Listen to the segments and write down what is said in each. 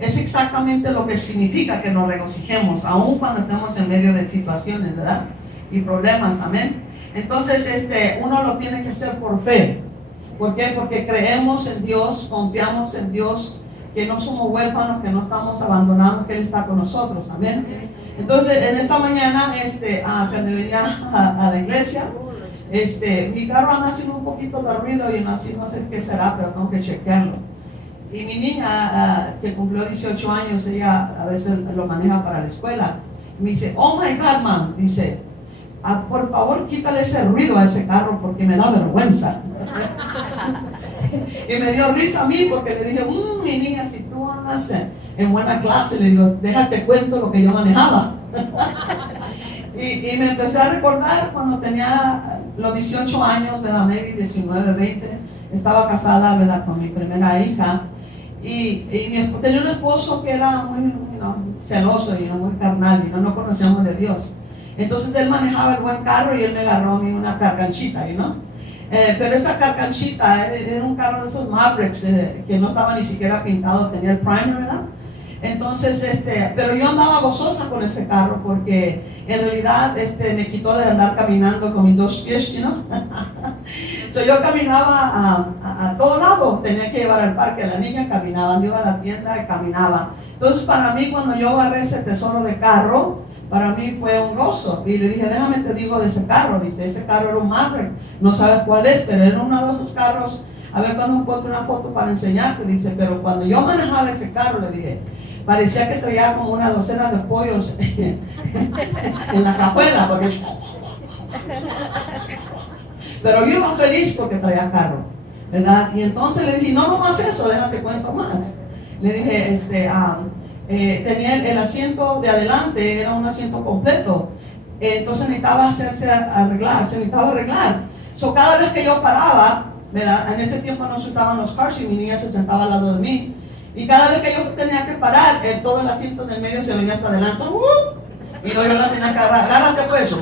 es exactamente lo que significa que nos regocijemos, aun cuando estamos en medio de situaciones, ¿verdad? Y problemas, amén. Entonces, uno lo tiene que hacer por fe. ¿Por qué? Porque creemos en Dios, confiamos en Dios, que no somos huérfanos, que no estamos abandonados, que Él está con nosotros, amén. Entonces, en esta mañana, cuando venía a la iglesia, mi carro anda haciendo un poquito de ruido y no sé qué será, pero tengo que chequearlo. Y mi niña, que cumplió 18 años, ella a veces lo maneja para la escuela, me dice, oh my God, mom, dice, por favor quítale ese ruido a ese carro porque me da vergüenza. Y me dio risa a mí porque le dije, mi niña, si tú andas en buena clase, le digo, déjate cuento lo que yo manejaba. y me empecé a recordar cuando tenía los 18 años, ¿verdad? Maybe 19, 20, estaba casada, ¿verdad? Con mi primera hija. Y tenía un esposo que era muy celoso y muy carnal y no conocíamos de Dios. Entonces él manejaba el buen carro y él me agarró a mí una carcanchita, pero esa carcanchita era un carro de esos Mavericks que no estaba ni siquiera pintado, tenía el primer, ¿verdad? Entonces, pero yo andaba gozosa con ese carro porque en realidad me quitó de andar caminando con mis dos pies, So, yo caminaba a todo lado, tenía que llevar al parque a la niña, caminaba, yo iba a la tienda y caminaba. Entonces para mí cuando yo agarré ese tesoro de carro, para mí fue un gozo. Y le dije, déjame te digo de ese carro. Dice, ese carro era un Maverick, no sabes cuál es, pero era uno de esos carros. A ver cuando encuentro una foto para enseñarte. Dice, pero cuando yo manejaba ese carro, le dije, parecía que traía como una docena de pollos en la cajuela, porque... Pero yo iba feliz porque traía carro, ¿verdad? Y entonces le dije, no más eso, déjate cuento más. Le dije, tenía el asiento de adelante, era un asiento completo, entonces necesitaba se necesitaba arreglar. So, cada vez que yo paraba, ¿verdad? En ese tiempo no se usaban los cars y mi niña se sentaba al lado de mí, y cada vez que yo tenía que parar, todo el asiento del medio se venía hasta adelante, y luego yo la tenía que agarrar, agárrate pues,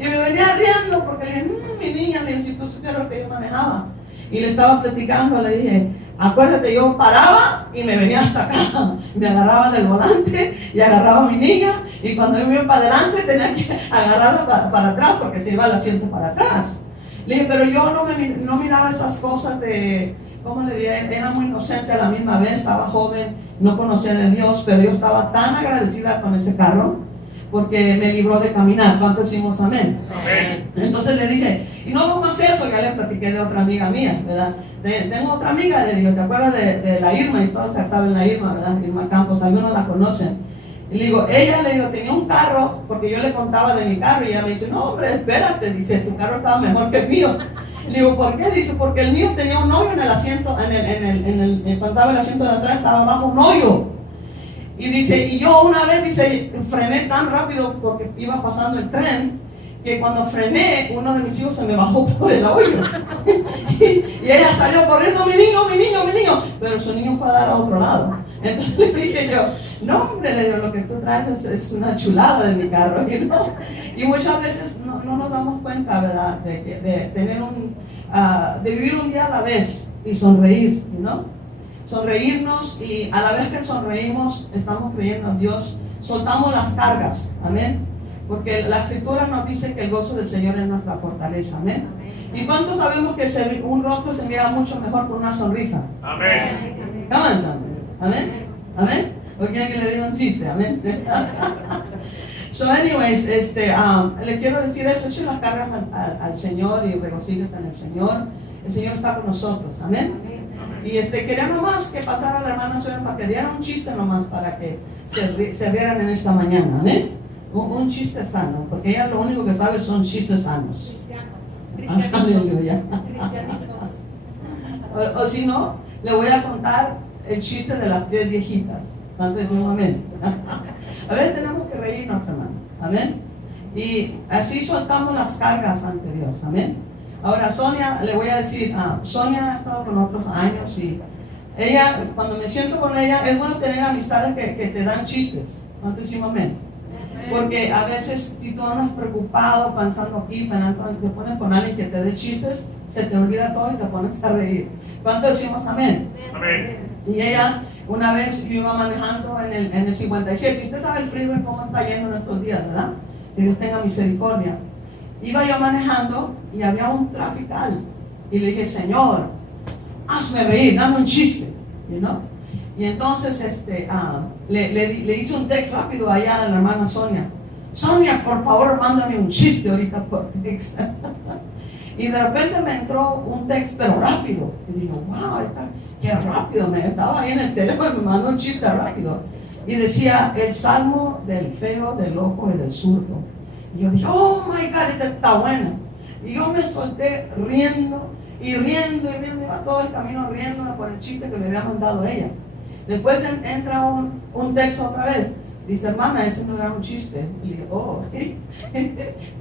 y me venía riendo porque le dije, mi niña, me dice, si tú supieras lo que yo manejaba. Y le estaba platicando, le dije, acuérdate, yo paraba y me venía hasta acá, me agarraba del volante y agarraba a mi niña, y cuando yo me iba para adelante tenía que agarrarla para atrás porque se iba el asiento para atrás. Le dije, pero yo no miraba esas cosas de, ¿cómo le dije? Era muy inocente a la misma vez, estaba joven, no conocía de Dios, pero yo estaba tan agradecida con ese carro porque me libró de caminar. ¿Cuánto decimos amén? Amén. Entonces le dije, y no más eso, ya le platiqué de otra amiga mía, ¿verdad? Tengo otra amiga, le digo, ¿te acuerdas de la Irma? Y todos saben la Irma, ¿verdad? Irma Campos, algunos la conocen. Y le digo, ella, le digo, tenía un carro, porque yo le contaba de mi carro, y ella me dice, no hombre, espérate, dice, tu carro estaba mejor que el mío. Le digo, ¿por qué? Dice, porque el mío tenía un hoyo en el asiento, cuando estaba el asiento de atrás, estaba abajo un hoyo. Y dice, y yo una vez, dice, frené tan rápido porque iba pasando el tren, que cuando frené, uno de mis hijos se me bajó por el hoyo. y ella salió corriendo, mi niño, pero su niño fue a dar a otro lado. Entonces le dije yo, no hombre, le digo, lo que tú traes es una chulada de mi carro, Y muchas veces no nos damos cuenta, ¿verdad? De tener de vivir un día a la vez y sonreír, ¿no? Sonreírnos, y a la vez que sonreímos estamos creyendo en Dios, soltamos las cargas, amén, porque la escritura nos dice que el gozo del Señor es nuestra fortaleza, amén. ¿Y cuántos sabemos que un rostro se mira mucho mejor con una sonrisa? Amén. Amén, amén. ¿O quieren que le diga un chiste? Amén. So anyways, le quiero decir eso, echen las cargas al Señor y regocíjense en el Señor está con nosotros, amén. Y quería nomás que pasara la hermana Sonia para que diera un chiste nomás para que se rieran en esta mañana, ¿amén? Un chiste sano, porque ella lo único que sabe son chistes sanos. Cristianitos. O si no, le voy a contar el chiste de las 3 viejitas. Antes de un amén. A veces tenemos que reírnos, hermano, amén. Y así soltamos las cargas ante Dios, amén. Ahora Sonia, le voy a decir, Sonia ha estado con nosotros años, y ella, cuando me siento con ella, es bueno tener amistades que te dan chistes. ¿Cuánto decimos amén? Porque a veces si tú andas preocupado, pensando aquí, te pones con alguien que te dé chistes, se te olvida todo y te pones a reír. ¿Cuánto decimos amén? Amén. Y ella, una vez yo iba manejando en el 57, y usted sabe el freeway cómo está lleno en estos días, ¿verdad? Que Dios tenga misericordia. Iba yo manejando y había un trafical. Y le dije, Señor, hazme reír, dame un chiste, you know? Y entonces le hice un text rápido allá a la hermana Sonia. Sonia, por favor, mándame un chiste ahorita por text. Y de repente me entró un text, pero rápido. Y digo, wow, qué rápido. Me estaba ahí en el teléfono y me mandó un chiste rápido. Y decía, el salmo del feo, del loco y del zurdo. Y yo dije, oh my God, esta está buena. Y yo me solté riendo y riendo y riendo. Iba todo el camino riéndome por el chiste que me había mandado ella. Después entra un texto otra vez. Dice, hermana, ese no era un chiste. Y le digo, oh.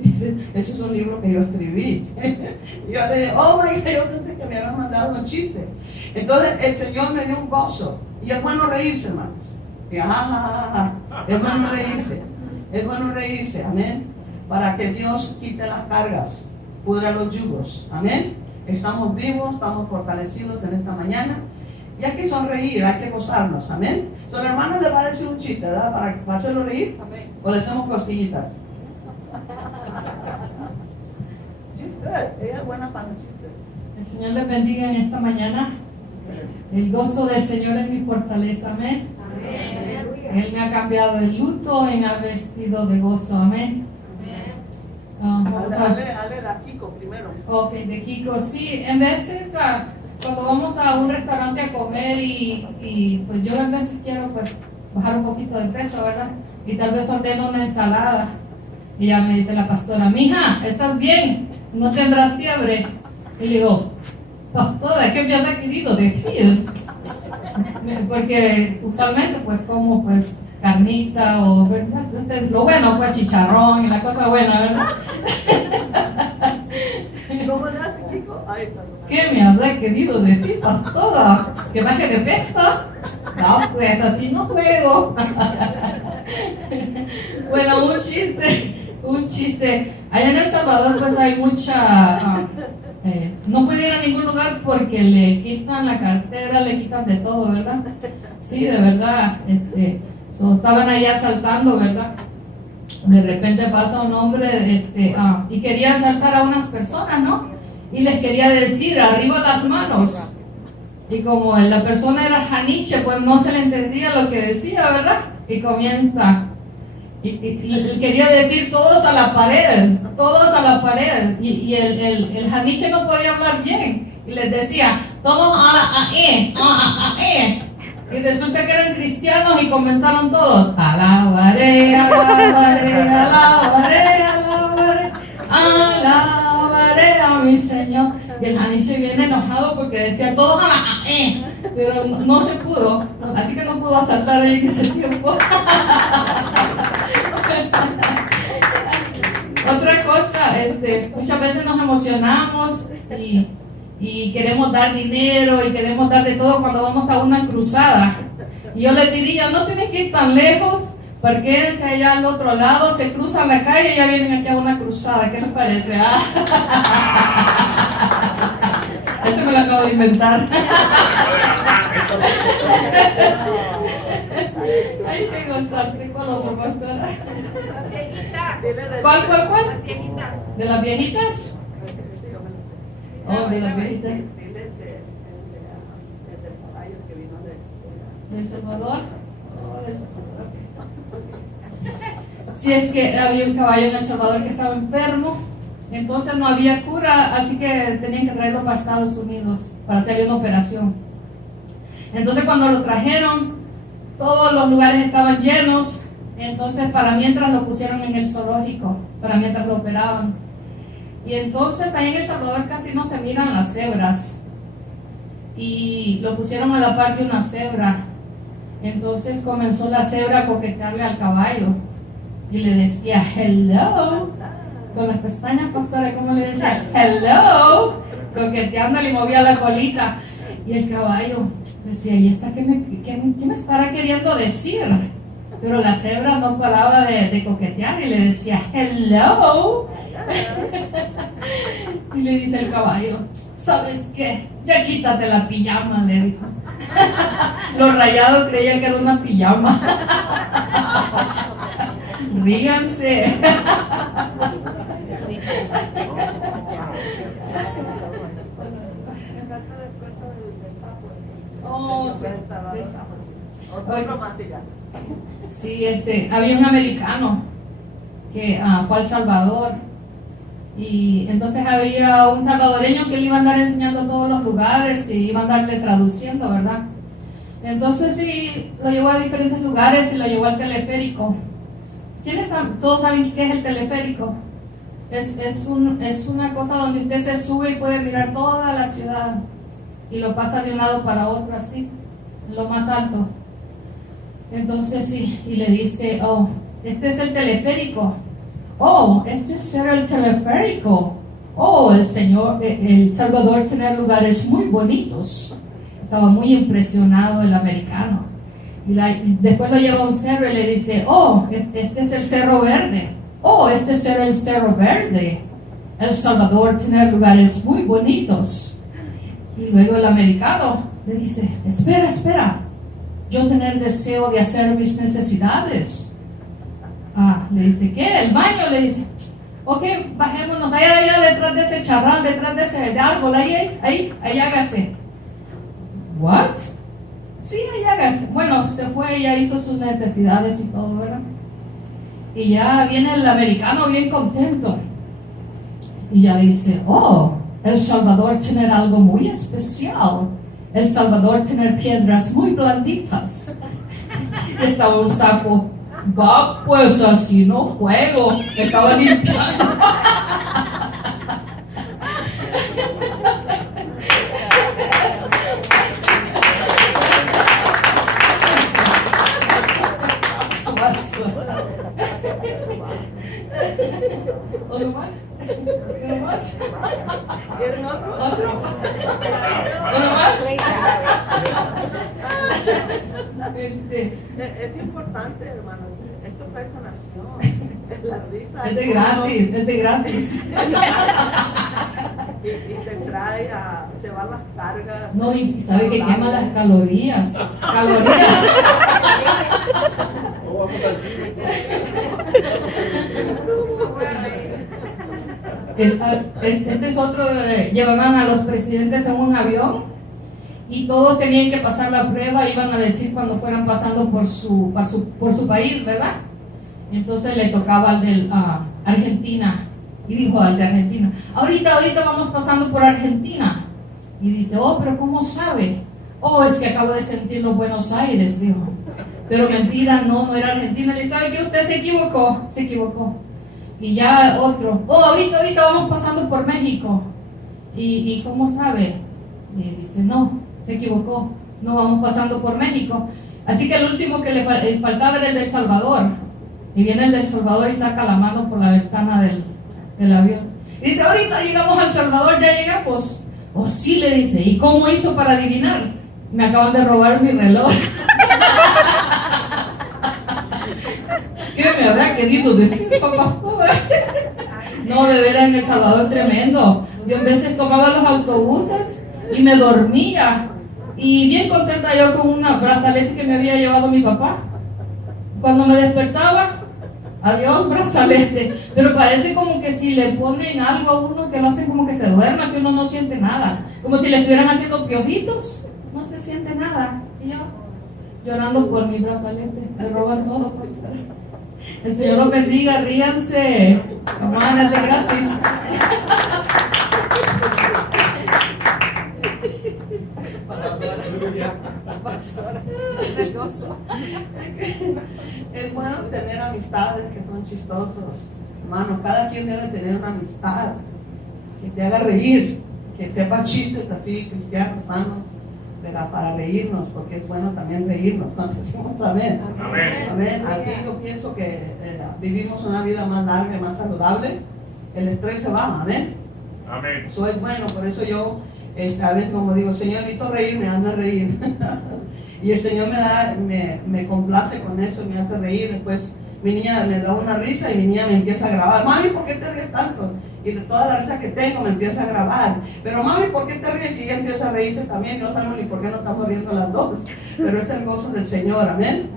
Dice, eso es un libro que yo escribí. Y yo le dije, oh my God, yo pensé que me habían mandado un chiste. Entonces el Señor me dio un gozo. Y es bueno reírse, hermanos. Y, es bueno reírse. Es bueno reírse, amén. Para que Dios quite las cargas, pudra los yugos, amén. Estamos vivos, estamos fortalecidos en esta mañana. Y hay que sonreír, hay que gozarnos, amén. So, el hermano le va a decir un chiste, ¿verdad? Para hacerlo reír, amén. O le hacemos cosquillitas. Ella es buena para los chistes. El Señor les bendiga en esta mañana. El gozo del Señor es mi fortaleza, amén. Amén. Él me ha cambiado el luto y me ha vestido de gozo, amén. Dale de Kiko primero. Ok, de Kiko, sí. En veces cuando vamos a un restaurante a comer y pues yo en veces quiero pues bajar un poquito de peso, ¿verdad? Y tal vez ordeno una ensalada. Y ya me dice la pastora, mija, ¿estás bien? ¿No tendrás fiebre? Y le digo, pastora, ¿qué me has querido decir? Porque usualmente pues como pues carnita o ¿verdad? Entonces, lo bueno pues chicharrón y la cosa buena, ¿verdad? ¿Cómo le hace, Kiko? ¿Qué me habrá querido decir, pastora? ¿Que baje de peso? No, pues así no juego. Bueno, un chiste. Allá en El Salvador pues hay mucha... no puede ir a ningún lugar porque le quitan la cartera, le quitan de todo, ¿verdad? Sí, de verdad. Estaban ahí asaltando, ¿verdad? De repente pasa un hombre y quería asaltar a unas personas, ¿no? Y les quería decir, arriba las manos. Y como la persona era janiche, pues no se le entendía lo que decía, ¿verdad? Y comienza, y quería decir todos a la pared, todos a la pared. Y el janiche no podía hablar bien. Y les decía, todos a y resulta que eran cristianos y comenzaron todos, alabaré, alabaré, alabaré, alabaré, alabaré a mi Señor. Y el janiche viene enojado porque decía todos pero no se pudo, así que no pudo asaltar ahí en ese tiempo. Otra cosa, muchas veces nos emocionamos y queremos dar dinero y queremos dar de todo cuando vamos a una cruzada. Y yo les diría, no tienen que ir tan lejos, parquéense allá al otro lado, se cruzan la calle y ya vienen aquí a una cruzada. ¿Qué les parece? Eso me lo acabo de inventar. Ahí tengo salsa, ¿cuál otro, pastora? ¿Cuál? ¿De las viejitas? Oh, de las viejitas. ¿Del Salvador? Oh, del Salvador. Si es que había un caballo en El Salvador que estaba enfermo, entonces no había cura, así que tenían que traerlo para Estados Unidos para hacerle una operación. Entonces cuando lo trajeron, todos los lugares estaban llenos, entonces para mientras lo pusieron en el zoológico, para mientras lo operaban. Y entonces ahí en El Salvador casi no se miran las cebras, y lo pusieron a la par de una cebra. Entonces comenzó la cebra a coquetearle al caballo y le decía hello, con las pestañas, pastora, ¿cómo le decía? Hello, coqueteándole y movía la colita. Y el caballo decía, ¿y esta qué me estará queriendo decir? Pero la cebra no paraba de coquetear y le decía hello. Y le dice el caballo, ¿sabes qué? Ya quítate la pijama, le dijo. Los rayados creían que era una pijama. Ríganse. Oh, sí. Sí, había un americano que fue a El Salvador, y entonces había un salvadoreño que le iba a andar enseñando todos los lugares y iba a andarle traduciendo, ¿verdad? Entonces sí, lo llevó a diferentes lugares y lo llevó al teleférico. Todos saben qué es el teleférico? Es una cosa donde usted se sube y puede mirar toda la ciudad y lo pasa de un lado para otro así, en lo más alto. Entonces sí, y le dice, oh, este es el teleférico. Oh, este es el teleférico. Oh, El Salvador tiene lugares muy bonitos. Estaba muy impresionado el americano. Y después lo lleva a un cerro y le dice, oh, este es el Cerro Verde. Oh, este es el Cerro Verde. El Salvador tiene lugares muy bonitos. Y luego el americano le dice, espera. Yo tener deseo de hacer mis necesidades. Le dice, ¿qué? ¿El baño? Le dice, ok, bajémonos allá detrás de ese charral, detrás de ese árbol, ahí hágase. ¿What? Sí, ahí hágase. Bueno, se fue y ya hizo sus necesidades y todo, ¿verdad? Y ya viene el americano bien contento. Y ya dice, oh, El Salvador tiene algo muy especial. El Salvador tiene piedras muy blanditas. Estaba un sapo. Va, pues así no juego. Estaba limpiando. ¿Otro más? ¿Otro más? ¿Quieren otro? ¿Uno más? Es importante, hermanos. Esto trae sanación. La risa. Es de gratis. Y te trae se van las cargas. No, y sabe que quema las calorías. No vamos al cine. Este es otro, llevaban a los presidentes en un avión y todos tenían que pasar la prueba, iban a decir cuando fueran pasando por su país, ¿verdad? Entonces le tocaba al de Argentina y dijo al de Argentina, ahorita vamos pasando por Argentina. Y dice, oh, pero ¿cómo sabe? Oh, es que acabo de sentir los Buenos Aires, dijo. Pero mentira, no era Argentina. Le sabe que usted se equivocó. Y ya otro, oh, ahorita vamos pasando por México. ¿Y cómo sabe? Y dice, no, se equivocó, no vamos pasando por México. Así que el último que le faltaba era el del Salvador. Y viene el del Salvador y saca la mano por la ventana del avión. Y dice, ahorita llegamos al Salvador, ya llegamos. Oh, sí, le dice, ¿y cómo hizo para adivinar? Me acaban de robar mi reloj. ¿Qué me habrá querido decir, pastor? No, de veras, en El Salvador tremendo. Yo en veces tomaba los autobuses y me dormía. Y bien contenta yo con una brazalete que me había llevado mi papá. Cuando me despertaba, adiós brazalete. Pero parece como que si le ponen algo a uno que lo hacen como que se duerma, que uno no siente nada. Como si le estuvieran haciendo piojitos. No se siente nada. Y yo llorando por mi brazalete. Me roban todo, pastor. El Señor los bendiga, ríanse. Hermana, de gratis. Es bueno tener amistades que son chistosos. Hermano, cada quien debe tener una amistad que te haga reír, que sepa chistes así, cristianos, sanos, para reírnos, porque es bueno también reírnos. ¿Cuántos decimos amén? Amén. Así yo pienso que vivimos una vida más larga y más saludable. El estrés se va, amén. Amén. Eso es bueno, por eso yo a veces como digo, Señor, necesito reírme, hazme reír. Y el Señor me complace con eso y me hace reír. Después mi niña me da una risa y mi niña me empieza a grabar, mami, ¿por qué te ríes tanto? y de toda la risa que tengo me empieza a grabar. Pero mami, ¿por qué te ríes? Y ella empieza a reírse también, no sabemos ni por qué no estamos riendo las dos, pero es el gozo del Señor, amén.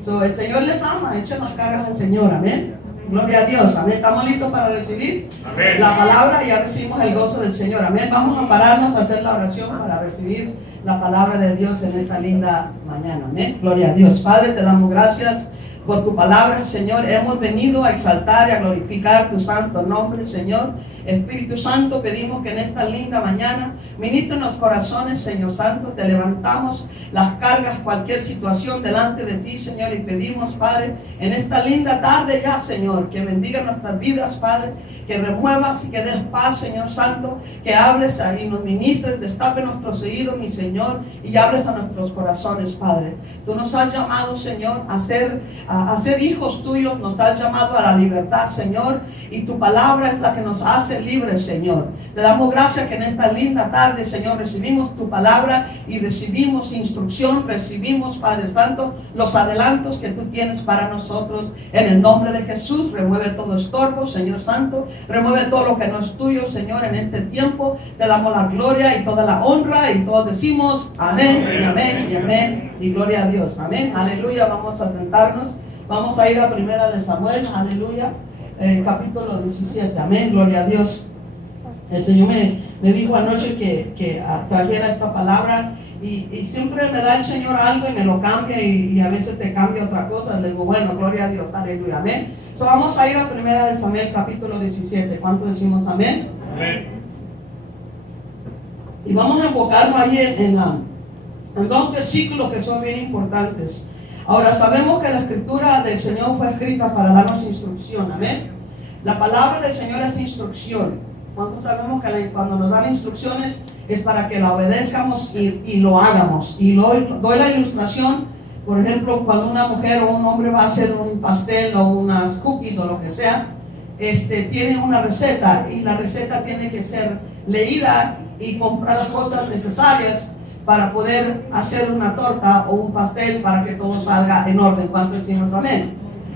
So, el Señor les ama, echen las cargas al Señor, amén. Gloria a Dios, amén. ¿Estamos listos para recibir Amén. la palabra? Ya recibimos el gozo del Señor, amén. Vamos a pararnos a hacer la oración para recibir la palabra de Dios en esta linda mañana, amén. Gloria a Dios. Padre, te damos gracias por tu palabra, Señor. Hemos venido a exaltar y a glorificar tu santo nombre, Señor. Espíritu Santo, pedimos que en esta linda mañana ministre en los corazones, Señor Santo. Te levantamos las cargas, cualquier situación delante de ti, Señor, y pedimos, Padre, en esta linda tarde ya, Señor, que bendiga nuestras vidas, Padre, que remuevas y que des paz, Señor Santo, que hables y nos ministres, destape nuestros oídos, mi Señor, y hables a nuestros corazones, Padre. Tú nos has llamado, Señor, a ser hijos tuyos, nos has llamado a la libertad, Señor, y tu palabra es la que nos hace libres, Señor. Te damos gracias que en esta linda tarde, Señor, recibimos tu palabra y recibimos instrucción, recibimos, Padre Santo, los adelantos que tú tienes para nosotros. En el nombre de Jesús, remueve todo estorbo, Señor Santo, remueve todo lo que no es tuyo, Señor, en este tiempo. Te damos la gloria y toda la honra y todos decimos amén, y amén, y amén, y gloria a Dios, amén, aleluya. Vamos a sentarnos, vamos a ir a primera de Samuel, aleluya, capítulo 17, amén, gloria a Dios. El Señor me dijo anoche que trajera esta palabra y siempre me da el Señor algo y me lo cambia y a veces te cambia otra cosa. Le digo, bueno, gloria a Dios, aleluya, amén. So, vamos a ir a primera de Samuel capítulo 17. ¿Cuánto decimos amén? Amén. Y vamos a enfocarnos ahí en dos versículos que son bien importantes. Ahora, sabemos que la escritura del Señor fue escrita para darnos instrucción, amén. La palabra del Señor es instrucción. ¿Cuántos sabemos que cuando nos dan instrucciones es para que la obedezcamos y lo hagamos? Y doy la ilustración, por ejemplo, cuando una mujer o un hombre va a hacer un pastel o unas cookies o lo que sea, tiene una receta y la receta tiene que ser leída y comprar las cosas necesarias para poder hacer una torta o un pastel para que todo salga en orden. ¿Cuántos decimos amén?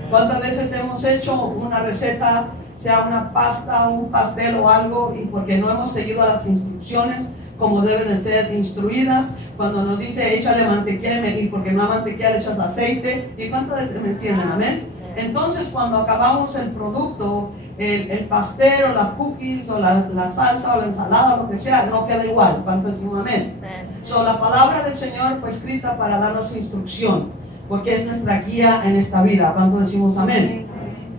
¿Cuántas veces hemos hecho una receta, sea una pasta o un pastel o algo, y porque no hemos seguido las instrucciones como deben de ser instruidas? Cuando nos dice échale mantequilla y porque no hay mantequilla le echas aceite, y cuántas veces me entienden, amén. Entonces cuando acabamos el producto, el pastel o las cookies o la salsa o la ensalada, lo que sea, no queda igual. ¿Cuántos decimos amén? So, la palabra del Señor fue escrita para darnos instrucción, porque es nuestra guía en esta vida. ¿Cuántos decimos amén?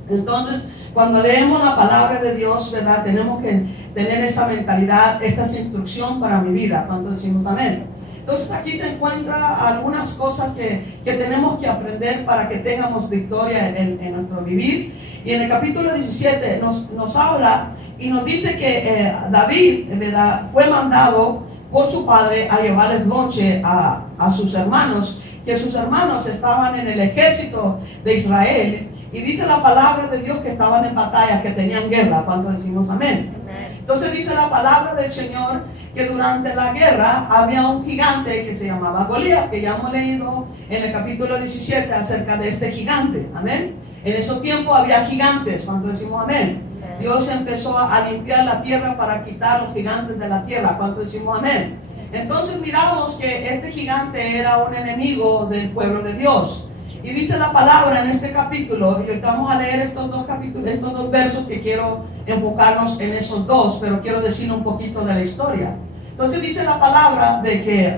Entonces, cuando leemos la palabra de Dios, ¿verdad? Tenemos que tener esa mentalidad, esta es instrucción para mi vida. ¿Cuántos decimos amén? Entonces aquí se encuentran algunas cosas que tenemos que aprender para que tengamos victoria en nuestro vivir. Y en el capítulo 17 nos habla y nos dice que David, ¿verdad?, fue mandado por su padre a llevarles noche a sus hermanos, que sus hermanos estaban en el ejército de Israel. Y dice la palabra de Dios que estaban en batalla, que tenían guerra. ¿Cuánto decimos amén? Entonces dice la palabra del Señor que durante la guerra había un gigante que se llamaba Goliat, que ya hemos leído en el capítulo 17 acerca de este gigante. Amén. En esos tiempos había gigantes. ¿Cuánto decimos amén? Dios empezó a limpiar la tierra para quitar los gigantes de la tierra. ¿Cuánto decimos amén? Entonces miramos que este gigante era un enemigo del pueblo de Dios. Y dice la palabra en este capítulo, y ahorita vamos a leer estos dos versos que quiero enfocarnos en esos dos, pero quiero decir un poquito de la historia. Entonces dice la palabra de que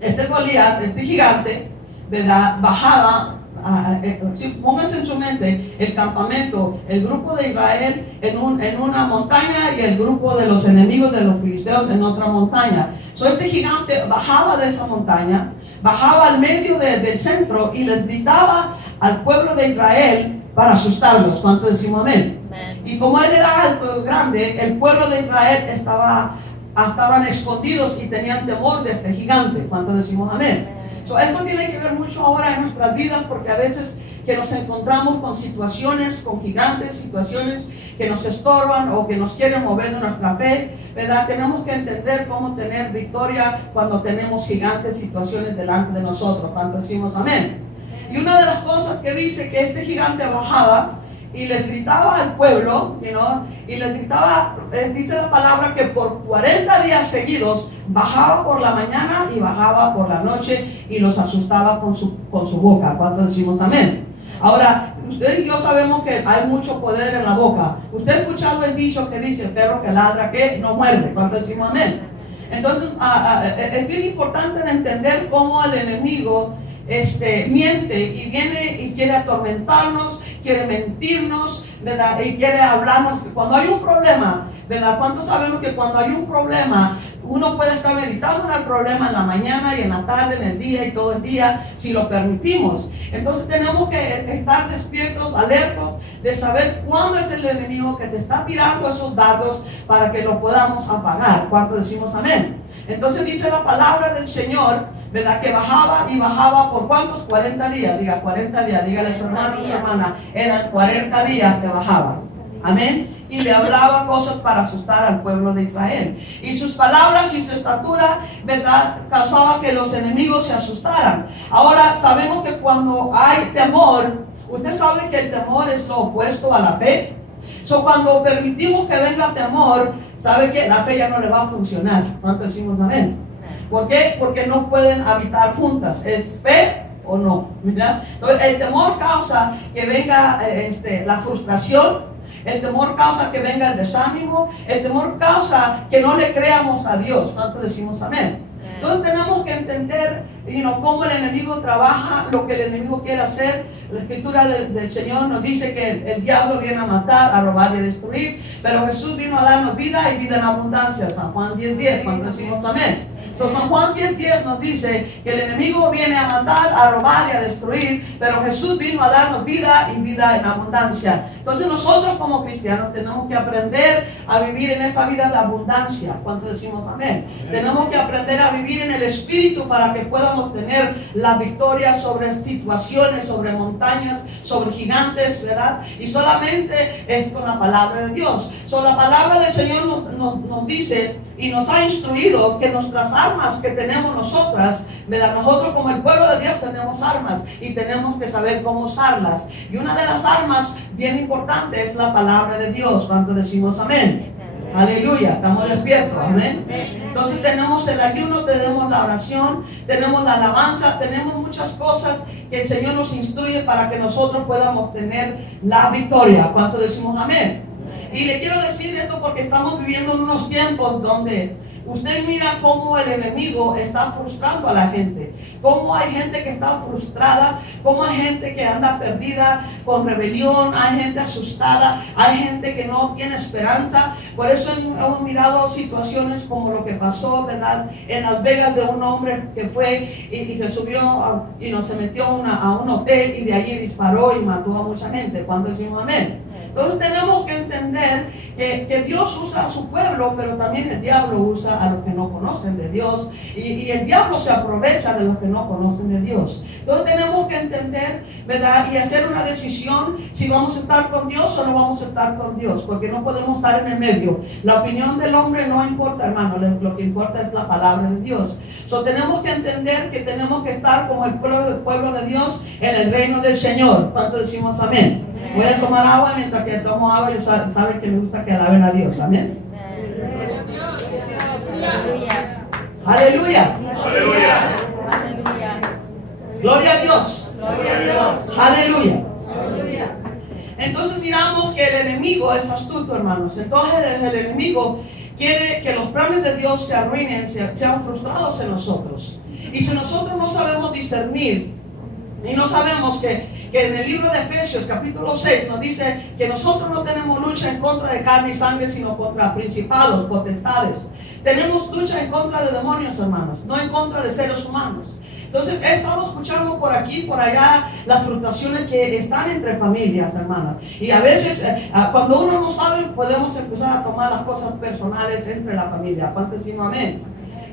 este Goliat, este gigante, ¿verdad?, bajaba, pónganse en su mente el campamento, el grupo de Israel en una montaña y el grupo de los enemigos de los filisteos en otra montaña. Este gigante bajaba de esa montaña, bajaba al medio del centro y les gritaba al pueblo de Israel para asustarlos. ¿Cuánto decimos amén? Y como él era alto y grande, el pueblo de Israel estaban escondidos y tenían temor de este gigante. ¿Cuánto decimos amén? Esto tiene que ver mucho ahora en nuestras vidas, porque a veces que nos encontramos con situaciones, con gigantes, situaciones que nos estorban o que nos quieren mover de nuestra fe, ¿verdad? Tenemos que entender cómo tener victoria cuando tenemos gigantes, situaciones delante de nosotros. Cuando decimos amén. Y una de las cosas que dice que este gigante bajaba y les gritaba al pueblo, y les gritaba, dice la palabra que por 40 días seguidos bajaba por la mañana y bajaba por la noche y los asustaba con su boca. ¿Cuánto decimos amén? Ahora, usted y yo sabemos que hay mucho poder en la boca. Usted ha escuchado el dicho que dice, el perro que ladra, que no muerde. ¿Cuánto decimos amén? Entonces, es bien importante entender cómo el enemigo miente y viene y quiere atormentarnos, quiere mentirnos, ¿verdad? Y quiere hablarnos. Cuando hay un problema, ¿verdad? ¿Cuántos sabemos que cuando hay un problema, uno puede estar meditando en el problema en la mañana y en la tarde, en el día y todo el día, si lo permitimos? Entonces tenemos que estar despiertos, alertos, de saber cuándo es el enemigo que te está tirando esos dardos para que lo podamos apagar. ¿Cuánto decimos amén? Entonces dice la palabra del Señor, ¿verdad? Que bajaba y bajaba por ¿cuántos? 40 días. Diga 40 días, dígale a su hermano y hermana, eran 40 días que bajaba. Amén. Y le hablaba cosas para asustar al pueblo de Israel. Y sus palabras y su estatura, ¿verdad?, causaba que los enemigos se asustaran. Ahora sabemos que cuando hay temor, usted sabe que el temor es lo opuesto a la fe. Cuando permitimos que venga temor, sabe que la fe ya no le va a funcionar. ¿Cuánto decimos amén? ¿Por qué? Porque no pueden habitar juntas. ¿Es fe o no? ¿Verdad? Entonces, el temor causa que venga la frustración. El temor causa que venga el desánimo. El temor causa que no le creamos a Dios. ¿Cuánto decimos amén? Entonces tenemos que entender cómo el enemigo trabaja, lo que el enemigo quiere hacer. La escritura del Señor nos dice que el diablo viene a matar, a robar y a destruir, pero Jesús vino a darnos vida y vida en abundancia. San Juan 10:10, cuando decimos amén. San Juan 10:10 nos dice que el enemigo viene a matar, a robar y a destruir, pero Jesús vino a darnos vida y vida en abundancia. Entonces nosotros como cristianos tenemos que aprender a vivir en esa vida de abundancia. ¿Cuánto decimos amén? Tenemos que aprender a vivir en el Espíritu para que podamos tener la victoria sobre situaciones, sobre montañas, sobre gigantes, ¿verdad? Y solamente es con la palabra de Dios. La palabra del Señor nos dice y nos ha instruido que nuestras armas que tenemos nosotras, ¿verdad? Nosotros como el pueblo de Dios tenemos armas y tenemos que saber cómo usarlas. Y una de las armas bien importante es la palabra de Dios. ¿Cuánto decimos amén? Aleluya, estamos despiertos, amén. Entonces tenemos el ayuno, tenemos la oración, tenemos la alabanza, tenemos muchas cosas que el Señor nos instruye para que nosotros podamos tener la victoria. ¿Cuánto decimos amén? Y le quiero decir esto porque estamos viviendo en unos tiempos donde usted mira cómo el enemigo está frustrando a la gente, cómo hay gente que está frustrada, cómo hay gente que anda perdida con rebelión, hay gente asustada, hay gente que no tiene esperanza. Por eso hemos mirado situaciones como lo que pasó, ¿verdad?, en Las Vegas, de un hombre que fue y se subió se metió a un hotel y de allí disparó y mató a mucha gente. ¿Cuándo decimos amén? Entonces tenemos que entender que Dios usa a su pueblo, pero también el diablo usa a los que no conocen de Dios, y el diablo se aprovecha de los que no conocen de Dios. Entonces tenemos que entender, ¿verdad?, y hacer una decisión si vamos a estar con Dios o no vamos a estar con Dios, porque no podemos estar en el medio. La opinión del hombre no importa, hermano, lo que importa es la palabra de Dios. Tenemos que entender que tenemos que estar como el pueblo de Dios en el reino del Señor. ¿Cuánto decimos amén? Voy a tomar agua, mientras que tomo agua, yo saben que me gusta que alaben a Dios. Amén. Aleluya. Aleluya. Gloria a Dios. Gloria a Dios. Aleluya. Entonces miramos que el enemigo es astuto, hermanos. Entonces el enemigo quiere que los planes de Dios se arruinen, sean frustrados en nosotros. Y si nosotros no sabemos discernir, y no sabemos que en el libro de Efesios capítulo 6 nos dice que nosotros no tenemos lucha en contra de carne y sangre, sino contra principados, potestades. Tenemos lucha en contra de demonios, hermanos, no en contra de seres humanos. Entonces he estado escuchando por aquí, por allá, las frustraciones que están entre familias, hermanas. Y a veces cuando uno no sabe, podemos empezar a tomar las cosas personales entre la familia. ¿Cuánto decimos amén?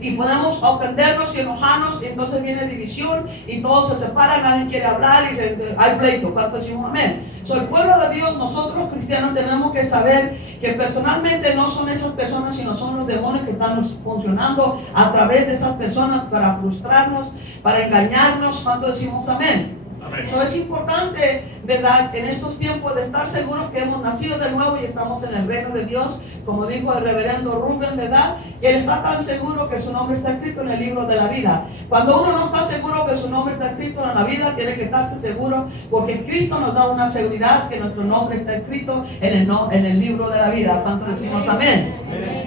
Y podemos ofendernos y enojarnos, y entonces viene división y todos se separan, nadie quiere hablar y hay pleito. ¿Cuánto decimos amén? El pueblo de Dios, nosotros los cristianos tenemos que saber que personalmente no son esas personas, sino son los demonios que están funcionando a través de esas personas para frustrarnos, para engañarnos. ¿Cuánto decimos amén? Amén. So, es importante, ¿verdad?, en estos tiempos de estar seguros que hemos nacido de nuevo y estamos en el reino de Dios, como dijo el reverendo Rubén, ¿verdad? Él está tan seguro que su nombre está escrito en el libro de la vida. Cuando uno no está seguro que su nombre está escrito en la vida, tiene que estarse seguro, porque Cristo nos da una seguridad que nuestro nombre está escrito en el libro de la vida. ¿Cuánto decimos amén?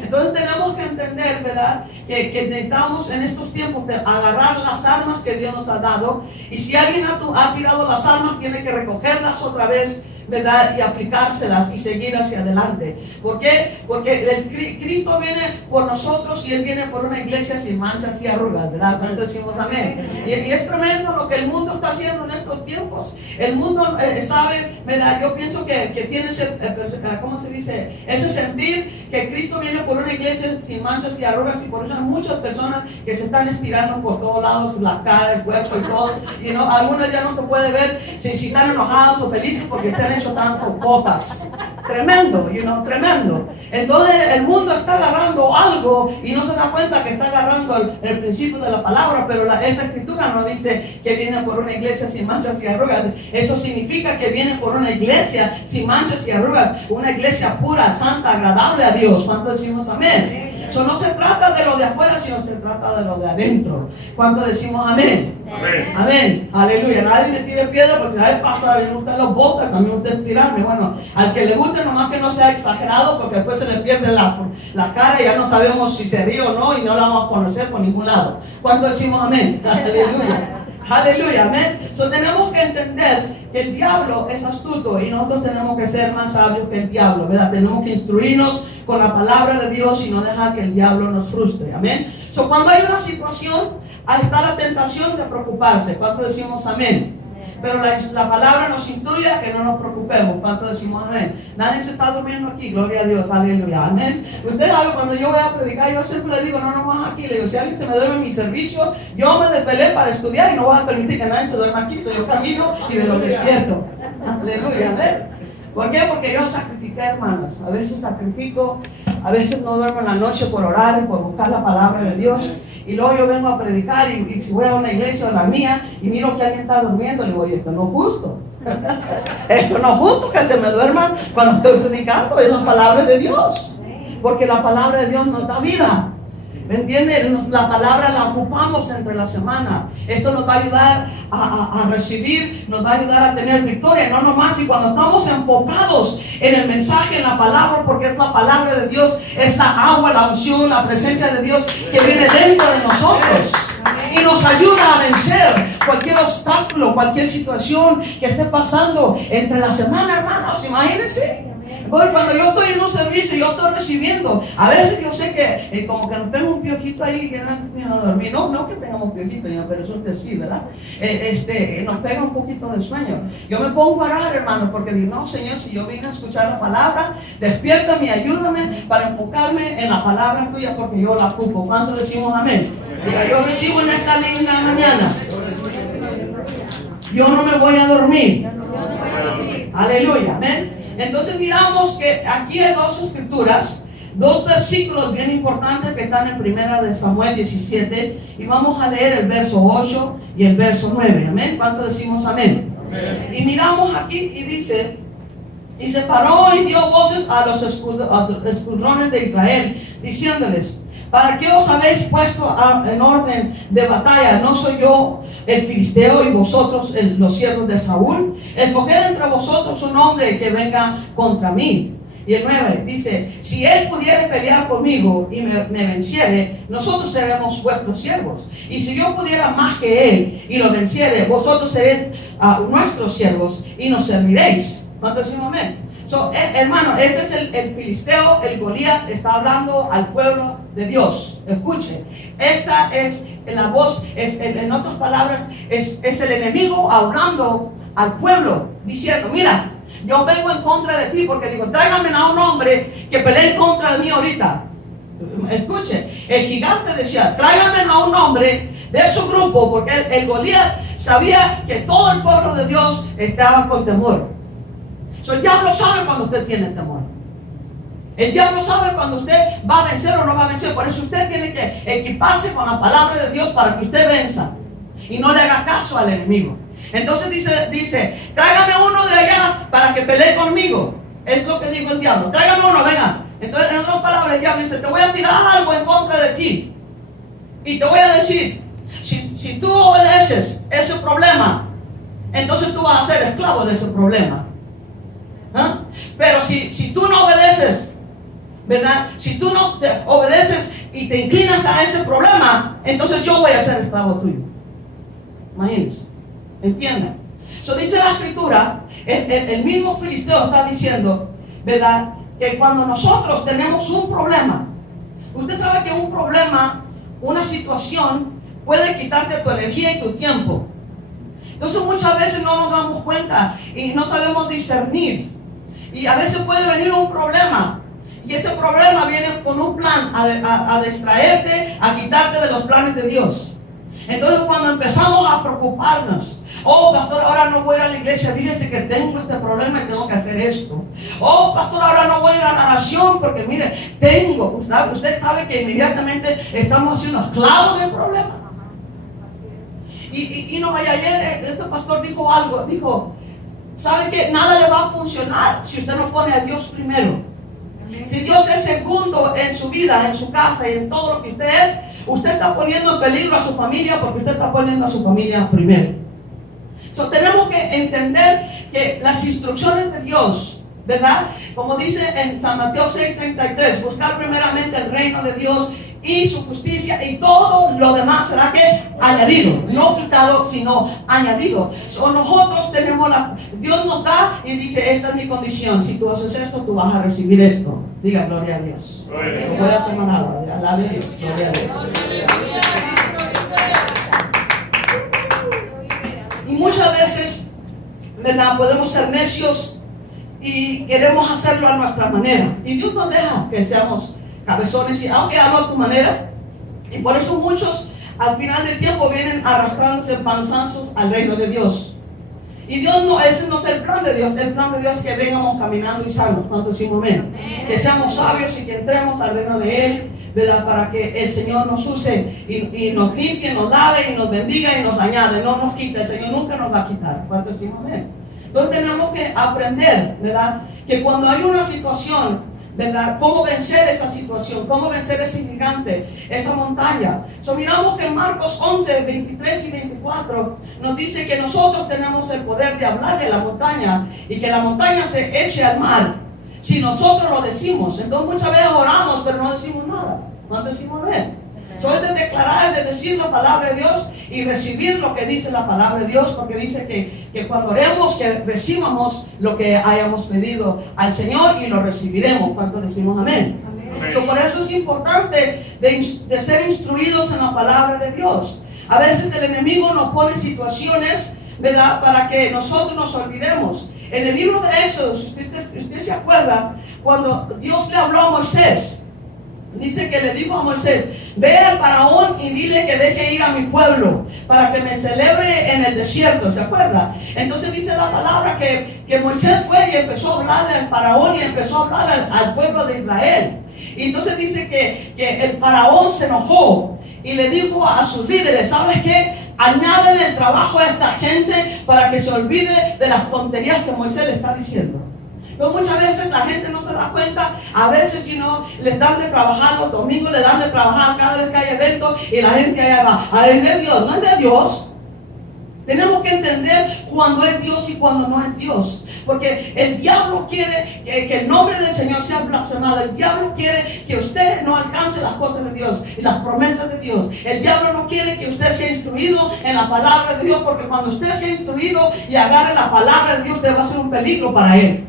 Entonces tenemos que entender, ¿verdad?, que necesitamos en estos tiempos de agarrar las armas que Dios nos ha dado, y si alguien ha tirado las armas, tiene que recogerlas otra vez, ¿verdad?, y aplicárselas y seguir hacia adelante. ¿Por qué? Porque Cristo viene por nosotros y Él viene por una iglesia sin manchas y arrugas, ¿verdad? ¿Cuánto decimos amén? Y es tremendo lo que el mundo está haciendo en estos tiempos. El mundo sabe, ¿verdad? Yo pienso que tiene ese, ¿cómo se dice? Ese sentir que Cristo viene por una iglesia sin manchas y arrugas, y por eso hay muchas personas que se están estirando por todos lados, la cara, el cuerpo y todo. Y no, algunas ya no se puede ver si están enojados o felices porque están hecho tanto botas. Tremendo, tremendo. Entonces el mundo está agarrando algo y no se da cuenta que está agarrando el principio de la palabra, pero esa escritura no dice que viene por una iglesia sin manchas y arrugas. Eso significa que viene por una iglesia sin manchas y arrugas, una iglesia pura, santa, agradable a Dios. ¿Cuánto decimos amén? Eso no se trata de lo de afuera, sino se trata de lo de adentro. ¿Cuánto decimos amén? Amén. Amén. Aleluya. Nadie me tire piedra porque a pastor, a mí me gustan los botas, a mí me gusta estirarme. Bueno, al que le guste, nomás que no sea exagerado, porque después se le pierde la cara y ya no sabemos si se ríe o no, y no la vamos a conocer por ningún lado. ¿Cuánto decimos amén? Aleluya. Aleluya, amén. Entonces tenemos que entender que el diablo es astuto y nosotros tenemos que ser más sabios que el diablo, ¿verdad? Tenemos que instruirnos con la palabra de Dios y no dejar que el diablo nos frustre, amén. So, cuando hay una situación, ahí está la tentación de preocuparse. ¿Cuánto decimos amén? Pero la palabra nos instruye a que no nos preocupemos. ¿Cuánto decimos amén? Nadie se está durmiendo aquí, gloria a Dios, aleluya, amén. Ustedes saben, cuando yo voy a predicar, yo siempre le digo, no más aquí. Le digo, si alguien se me duerme en mi servicio, yo me desvelé para estudiar y no voy a permitir que nadie se duerma aquí. So, yo camino y me lo despierto. Aleluya, amén. ¿Por qué? Porque yo sacrifiqué, hermanos. A veces sacrifico, a veces no duermo en la noche por orar y por buscar la palabra de Dios. Y luego yo vengo a predicar y si voy a una iglesia o la mía y miro que alguien está durmiendo, le digo, oye, esto no es justo. Esto no es justo que se me duerman cuando estoy predicando. Es la palabra de Dios. Porque la palabra de Dios nos da vida. ¿Me entiendes? La palabra la ocupamos entre la semana. Esto nos va a ayudar a recibir, nos va a ayudar a tener victoria. No nomás, y cuando estamos enfocados en el mensaje, en la palabra, porque es la palabra de Dios, es la agua, la unción, la presencia de Dios que viene dentro de nosotros. Y nos ayuda a vencer cualquier obstáculo, cualquier situación que esté pasando entre la semana, hermanos. Imagínense. Bueno, cuando yo estoy en un servicio y yo estoy recibiendo, a veces yo sé que como que nos tengo un piojito ahí que no dormir. No que tengamos piojito, pero eso es decir, ¿verdad? Nos pega un poquito de sueño. Yo me pongo a orar, hermano, porque digo, no, Señor, si yo vine a escuchar la palabra, despiértame y ayúdame para enfocarme en la palabra tuya, porque yo la ocupo. ¿Cuánto decimos amén? Mira, yo recibo en esta linda mañana. Yo no me voy a dormir. Aleluya, amén. Entonces miramos que aquí hay dos escrituras, dos versículos bien importantes que están en primera de Samuel 17, y vamos a leer el verso 8 y el verso 9, amén. ¿Cuánto decimos amén? Amén. Y miramos aquí y dice, y se paró y dio voces a los escuadrones de Israel, diciéndoles, ¿para qué os habéis puesto en orden de batalla? ¿No soy yo el filisteo y vosotros los siervos de Saúl? Escoged entre vosotros un hombre que venga contra mí. Y el 9 dice, si él pudiera pelear conmigo y me venciere, nosotros seremos vuestros siervos. Y si yo pudiera más que él y lo venciere, vosotros seréis nuestros siervos y nos serviréis. ¿Cuánto decimos amén? Hermano, este es el filisteo, el Goliat, está hablando al pueblo de Dios. Escuche, esta es la voz, en otras palabras, es el enemigo hablando al pueblo, diciendo, mira, yo vengo en contra de ti, porque digo, tráigame a un hombre que pelee en contra de mí ahorita. Escuche, el gigante decía, tráigame a un hombre de su grupo, porque el Goliat sabía que todo el pueblo de Dios estaba con temor. El diablo sabe cuando usted tiene temor. El diablo sabe cuando usted va a vencer o no va a vencer. Por eso usted tiene que equiparse con la palabra de Dios para que usted venza y no le haga caso al enemigo. Entonces dice, tráigame uno de allá para que pelee conmigo. Es lo que dijo el diablo. Tráigame uno, venga. Entonces, en otras palabras, el diablo dice, te voy a tirar algo en contra de ti. Y te voy a decir, si tú obedeces ese problema, entonces tú vas a ser esclavo de ese problema. ¿Ah? Pero si tú no obedeces, ¿verdad? Si tú no te obedeces y te inclinas a ese problema, entonces yo voy a ser esclavo tuyo. Imagínense. ¿Entienden? Eso dice la escritura, el mismo filisteo está diciendo, ¿verdad? Que cuando nosotros tenemos un problema, usted sabe que un problema, una situación, puede quitarte tu energía y tu tiempo. Entonces muchas veces no nos damos cuenta y no sabemos discernir. Y a veces puede venir un problema. Y ese problema viene con un plan a distraerte, a quitarte de los planes de Dios. Entonces cuando empezamos a preocuparnos, oh pastor, ahora no voy a ir a la iglesia, fíjese que tengo este problema y tengo que hacer esto. Oh pastor, ahora no voy a ir a la oración porque mire, usted sabe que inmediatamente estamos siendo esclavos del problema. Y no vaya, ayer este pastor dijo algo, dijo, ¿sabe que nada le va a funcionar si usted no pone a Dios primero? Si Dios es segundo en su vida, en su casa y en todo lo que usted es, usted está poniendo en peligro a su familia porque usted está poniendo a su familia primero. Tenemos que entender que las instrucciones de Dios, ¿verdad? Como dice en San Mateo 6:33, buscar primeramente el reino de Dios y su justicia y todo lo demás será que añadido, no quitado sino añadido. Nosotros tenemos Dios nos da y dice, esta es mi condición, si tú haces esto tú vas a recibir esto. Diga gloria a Dios. No voy a tomar agua, alabe a Dios, gloria a Dios. Y muchas veces, ¿verdad? Podemos ser necios y queremos hacerlo a nuestra manera. Y Dios nos deja que seamos cabezones y aunque hablo a tu manera. Y por eso muchos al final del tiempo vienen arrastrándose panzazos al reino de Dios. Y Dios no, ese no es el plan de Dios. El plan de Dios es que vengamos caminando y salvos. ¿Cuánto decimos amén? Que seamos sabios y que entremos al reino de Él, ¿verdad? Para que el Señor nos use y nos limpie, nos lave y nos bendiga y nos añade. No nos quita. El Señor nunca nos va a quitar. ¿Cuánto decimos amén? Entonces tenemos que aprender, ¿verdad? Que cuando hay una situación, ¿verdad? Cómo vencer esa situación, cómo vencer ese gigante, esa montaña. Miramos que en Marcos 11, 23 y 24 nos dice que nosotros tenemos el poder de hablarle a la montaña y que la montaña se eche al mar si nosotros lo decimos. Entonces muchas veces oramos pero no decimos nada. No decimos ver. Es de declarar, de decir la palabra de Dios y recibir lo que dice la palabra de Dios, porque dice que cuando oremos que recibamos lo que hayamos pedido al Señor y lo recibiremos. ¿Cuánto decimos amén? Amén. Por eso es importante de ser instruidos en la palabra de Dios. A veces el enemigo nos pone situaciones, ¿verdad? Para que nosotros nos olvidemos. En el libro de Éxodo, si usted se acuerda, cuando Dios le habló a Moisés, dice que le dijo a Moisés, ve al faraón y dile que deje ir a mi pueblo para que me celebre en el desierto, ¿se acuerda? Entonces dice la palabra que Moisés fue y empezó a hablarle al faraón y empezó a hablar al pueblo de Israel. Y entonces dice que el faraón se enojó y le dijo a sus líderes, ¿sabes qué? Añaden el trabajo a esta gente para que se olvide de las tonterías que Moisés le está diciendo. Entonces muchas veces la gente no se da cuenta, a veces les dan de trabajar los domingos, les dan de trabajar cada vez que hay eventos y la gente allá va, es de Dios, no es de Dios. Tenemos que entender cuándo es Dios y cuándo no es Dios. Porque el diablo quiere que el nombre del Señor sea blasfemado. El diablo quiere que usted no alcance las cosas de Dios y las promesas de Dios. El diablo no quiere que usted sea instruido en la palabra de Dios, porque cuando usted sea instruido y agarre la palabra de Dios, usted va a ser un peligro para él.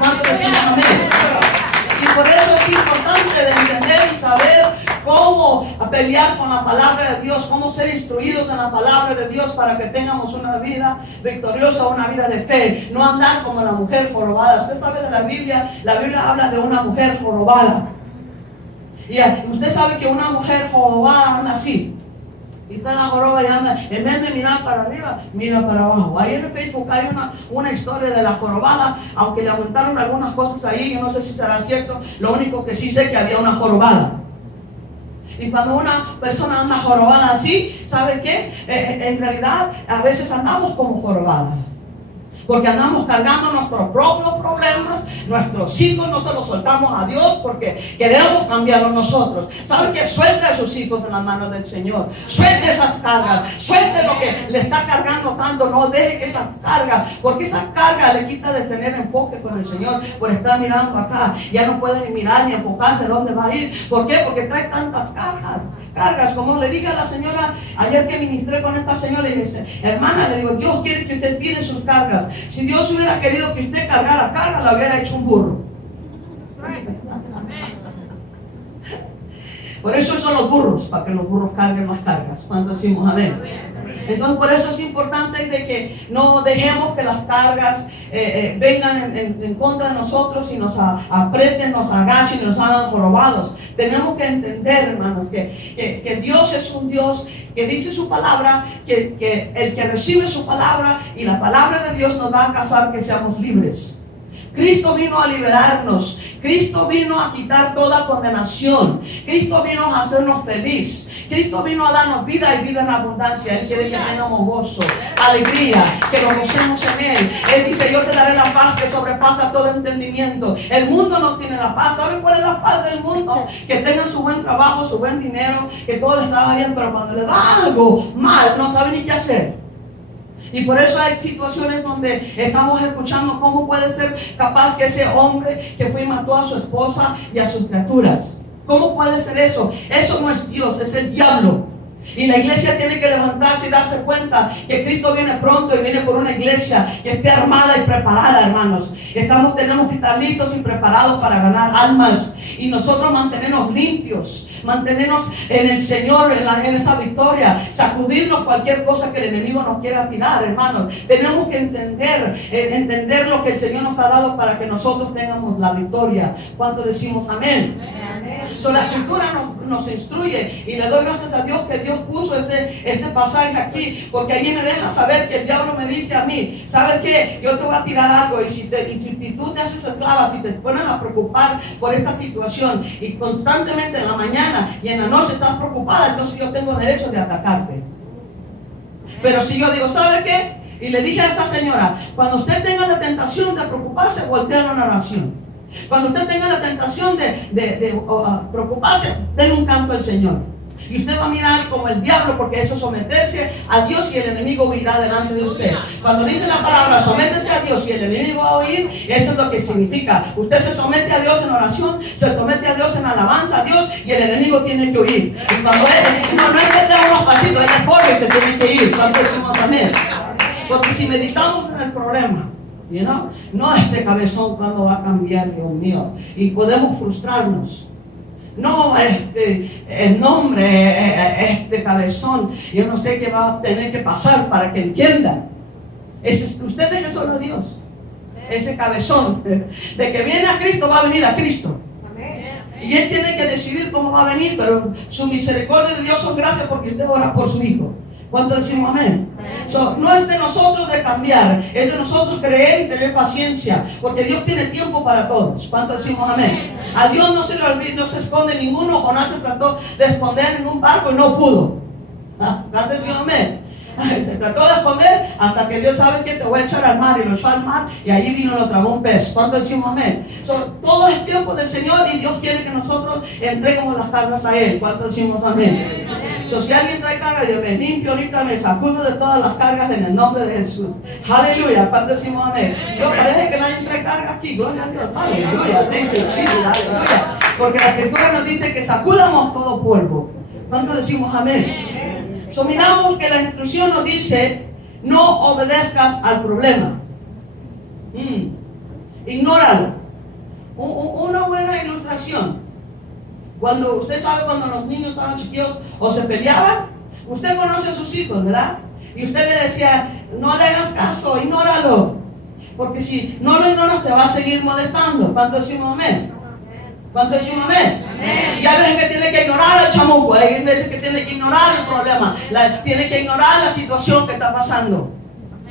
¿Cuánto decimos amén? Y por eso es importante de entender y saber cómo pelear con la palabra de Dios, cómo ser instruidos en la palabra de Dios para que tengamos una vida victoriosa, una vida de fe, no andar como la mujer jorobada. Usted sabe de la Biblia habla de una mujer jorobada. Y usted sabe que una mujer jorobada anda así. Y está la joroba y anda, en vez de mirar para arriba, mira para abajo. Ahí en Facebook hay una historia de la jorobada, aunque le aumentaron algunas cosas ahí, yo no sé si será cierto, lo único que sí sé que había una jorobada. Y cuando una persona anda jorobada así, ¿sabe qué? En realidad a veces andamos como jorobadas. Porque andamos cargando nuestros propios problemas, nuestros hijos no se los soltamos a Dios porque queremos cambiarlo nosotros. ¿Saben qué? Suelte a sus hijos en las manos del Señor. Suelte esas cargas, suelte lo que le está cargando tanto. No deje que esas cargas, porque esas cargas le quita de tener enfoque con el Señor por estar mirando acá. Ya no puede ni mirar ni enfocarse dónde va a ir. ¿Por qué? Porque trae tantas cargas. Como le dije a la señora ayer que ministré con esta señora, le dice, hermana, le digo, Dios quiere que usted tire sus cargas. Si Dios hubiera querido que usted cargara cargas, la hubiera hecho un burro. Por eso son los burros, para que los burros carguen las cargas. ¿Cuánto decimos amén? Entonces por eso es importante de que no dejemos que las cargas vengan en contra de nosotros y nos aprieten, nos agachen y nos hagan jorobados. Tenemos que entender, hermanos, que Dios es un Dios que dice su palabra, que el que recibe su palabra y la palabra de Dios nos va a causar que seamos libres. Cristo vino a liberarnos. Cristo vino a quitar toda condenación. Cristo vino a hacernos feliz. Cristo vino a darnos vida y vida en abundancia. Él quiere que tengamos gozo, alegría, que nos gocemos en Él. Él dice, yo te daré la paz que sobrepasa todo entendimiento. El mundo no tiene la paz. ¿Saben cuál es la paz del mundo? Que tengan su buen trabajo, su buen dinero, que todo le estaba bien, pero cuando le va algo mal, no saben ni qué hacer. Y por eso hay situaciones donde estamos escuchando cómo puede ser capaz que ese hombre que fue y mató a su esposa y a sus criaturas. ¿Cómo puede ser eso? Eso no es Dios, es el diablo. Y la iglesia tiene que levantarse y darse cuenta que Cristo viene pronto y viene por una iglesia que esté armada y preparada, hermanos. Tenemos que estar listos y preparados para ganar almas. Y nosotros mantenernos limpios, mantenernos en el Señor, en esa victoria, sacudirnos cualquier cosa que el enemigo nos quiera tirar, hermanos. Tenemos que entender lo que el Señor nos ha dado para que nosotros tengamos la victoria. ¿Cuánto decimos amén? La escritura nos instruye y le doy gracias a Dios que Dios puso este pasaje aquí, porque allí me deja saber que el diablo me dice a mí, ¿sabes qué? Yo te voy a tirar algo y si tú te haces esclava, si te pones a preocupar por esta situación y constantemente en la mañana y en la noche estás preocupada, entonces yo tengo derecho de atacarte. Pero si yo digo, ¿sabe qué? Y le dije a esta señora, cuando usted tenga la tentación de preocuparse, voltea a una oración. Cuando usted tenga la tentación de preocuparse, denle un canto al Señor. Y usted va a mirar como el diablo, porque eso es someterse a Dios y el enemigo huirá delante de usted. Cuando dice la palabra, sométete a Dios y el enemigo va a huir, eso es lo que significa. Usted se somete a Dios en oración, se somete a Dios en alabanza a Dios y el enemigo tiene que huir. Y cuando no es que dé unos pasitos, él es pobre y se tiene que ir. Cuando decimos amén. Porque si meditamos en el problema, no este cabezón cuando va a cambiar, Dios mío, y podemos frustrarnos. No, el nombre, este cabezón, yo no sé qué va a tener que pasar para que entiendan. Usted deje solo a Dios. Ese cabezón, de que viene a Cristo, va a venir a Cristo. Y Él tiene que decidir cómo va a venir, pero su misericordia de Dios son gracias porque usted ora por su Hijo. ¿Cuánto decimos amén? No es de nosotros de cambiar, es de nosotros creer y tener paciencia, porque Dios tiene tiempo para todos. ¿Cuánto decimos amén? A Dios no se le olvida, no se esconde ninguno. Jonás se trató de esconder en un barco y no pudo. ¿Cuánto decimos amén? Se trató de esconder hasta que Dios sabe que te voy a echar al mar, y lo echó al mar y allí vino y lo tragó un pez. ¿Cuánto decimos amén? Todo es tiempo del Señor y Dios quiere que nosotros entreguemos las cargas a Él. ¿Cuánto decimos amén? Si alguien trae cargas, yo me limpio ahorita, me sacudo de todas las cargas en el nombre de Jesús. Aleluya. ¿Cuánto decimos amén? Yo parece que nadie trae cargas aquí. Gloria a Dios. Aleluya. Thank you, Jesus. Aleluya. Porque la Escritura nos dice que sacudamos todo polvo. ¿Cuánto decimos amén? Miramos que la instrucción nos dice, no obedezcas al problema. Ignóralo. Una buena ilustración. Cuando usted sabe cuando los niños estaban chiquillos o se peleaban, usted conoce a sus hijos, ¿verdad? Y usted le decía, no le hagas caso, ignóralo. Porque si no lo ignoras te va a seguir molestando. ¿Cuánto decimos amén? ¿Cuánto decimos amén? Amén. Y hay veces que tiene que ignorar al chamuco, hay veces que tiene que ignorar el problema, tiene que ignorar la situación que está pasando.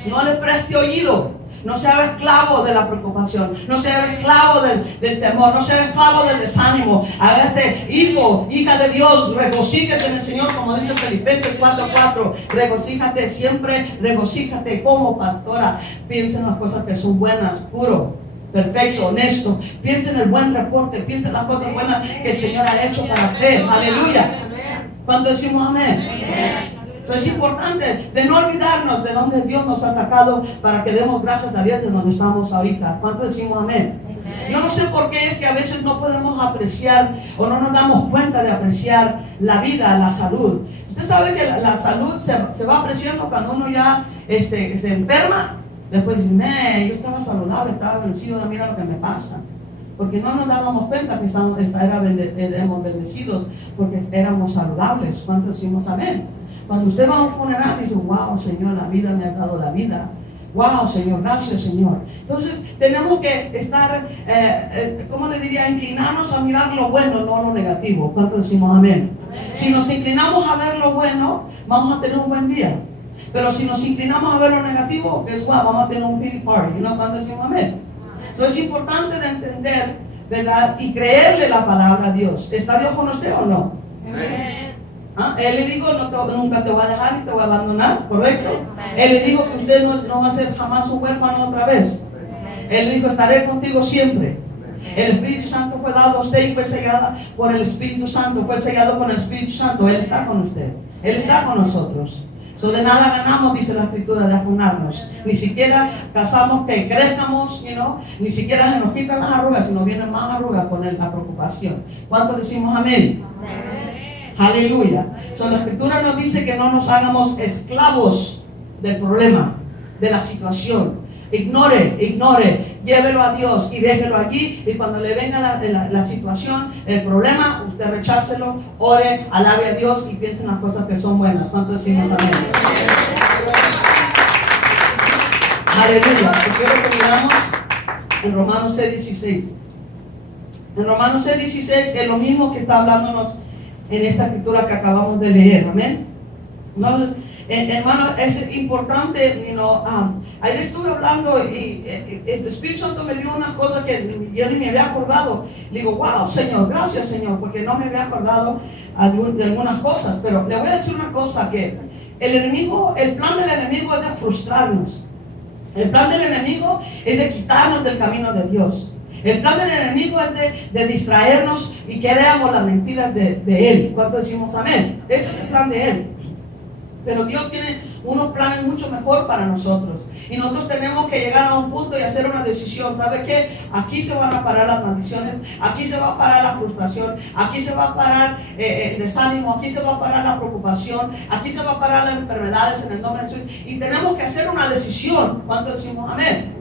No le preste oído, No se haga esclavo de la preocupación. No se haga esclavo del temor. No se haga esclavo del desánimo. Hágase hijo, hija de Dios. Regocíjese en el Señor, como dice Filipenses 4:4. Regocíjate siempre, regocíjate como pastora. Piensa en las cosas que son buenas, puro, perfecto, honesto. Piensa en el buen reporte. Piensa en las cosas buenas que el Señor ha hecho para usted. Aleluya. ¿Cuándo decimos amén? Es importante de no olvidarnos de donde Dios nos ha sacado para que demos gracias a Dios de donde estamos ahorita. ¿Cuánto decimos amén? Yo no sé por qué es que a veces no podemos apreciar o no nos damos cuenta de apreciar la vida, la salud. Usted sabe que la salud se va apreciando cuando uno ya se enferma. Después dice, yo estaba saludable, estaba vencido, mira lo que me pasa. Porque no nos dábamos cuenta que éramos bendecidos porque éramos saludables. ¿Cuánto decimos amén? Cuando usted va a un funeral dice, wow, Señor, la vida me ha dado la vida. Wow, Señor, gracias, Señor. Entonces, tenemos que estar, ¿cómo le diría? Inclinarnos a mirar lo bueno, no lo negativo. ¿Cuánto decimos amén? Si nos inclinamos a ver lo bueno, vamos a tener un buen día. Pero si nos inclinamos a ver lo negativo, vamos a tener un pity party. ¿No? ¿Cuánto decimos amén? Entonces, es importante de entender, ¿verdad? Y creerle la palabra a Dios. ¿Está Dios con usted o no? Amén. ¿Ah? Él le dijo, nunca te voy a dejar y te voy a abandonar, ¿correcto? Él le dijo que usted no va a ser jamás un huérfano otra vez. Él le dijo, estaré contigo siempre. El Espíritu Santo fue dado a usted y fue sellada por el Espíritu Santo, fue sellado por el Espíritu Santo. Él está con usted, Él está con nosotros. De nada ganamos, dice la Escritura, de afanarnos. Ni siquiera casamos que crezcamos, ni siquiera se nos quitan las arrugas, sino vienen más arrugas con la preocupación. ¿Cuántos decimos amén? Aleluya. La Escritura nos dice que no nos hagamos esclavos del problema, de la situación. Ignore, llévelo a Dios y déjelo allí. Y cuando le venga la situación, el problema, usted rechácelo, ore, alabe a Dios y piense en las cosas que son buenas. ¿Cuántos decimos amén? Aleluya. Quiero que miramos en Romanos 6:16. En Romanos 6:16 es lo mismo que está hablándonos en esta escritura que acabamos de leer. Amén. Entonces, hermano, es importante, ayer estuve hablando y el Espíritu Santo me dio unas cosas que yo ni me había acordado. Le digo, wow, Señor, gracias, Señor, porque no me había acordado de algunas cosas. Pero le voy a decir una cosa, que el plan del enemigo es de frustrarnos. El plan del enemigo es de quitarnos del camino de Dios. El plan del enemigo es de distraernos y que veamos las mentiras de Él. ¿Cuánto decimos amén? Ese es el plan de Él. Pero Dios tiene unos planes mucho mejor para nosotros. Y nosotros tenemos que llegar a un punto y hacer una decisión. ¿Sabe qué? Aquí se van a parar las maldiciones. Aquí se va a parar la frustración. Aquí se va a parar el desánimo. Aquí se va a parar la preocupación. Aquí se va a parar las enfermedades en el nombre de Jesús. Y tenemos que hacer una decisión. ¿Cuánto decimos amén?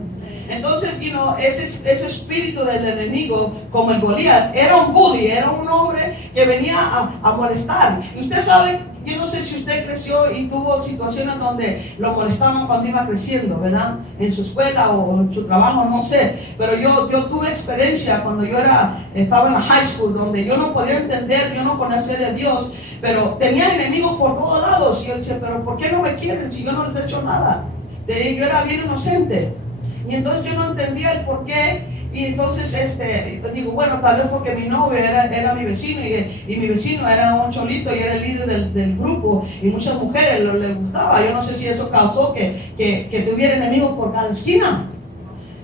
Entonces, ese espíritu del enemigo, como el Goliat, era un bully, era un hombre que venía a molestar. Y usted sabe, yo no sé si usted creció y tuvo situaciones donde lo molestaban cuando iba creciendo, ¿verdad? En su escuela o en su trabajo, no sé. Pero yo tuve experiencia cuando yo estaba en la high school, donde yo no podía entender, yo no conocía de Dios, pero tenía enemigos por todos lados. Y yo decía, pero ¿por qué no me quieren si yo no les he hecho nada? Yo era bien inocente. Y entonces yo no entendía el por qué. Y entonces digo, bueno, tal vez porque mi novio era mi vecino y mi vecino era un cholito y era el líder del grupo y muchas mujeres les gustaba. Yo no sé si eso causó que tuviera enemigos por cada esquina.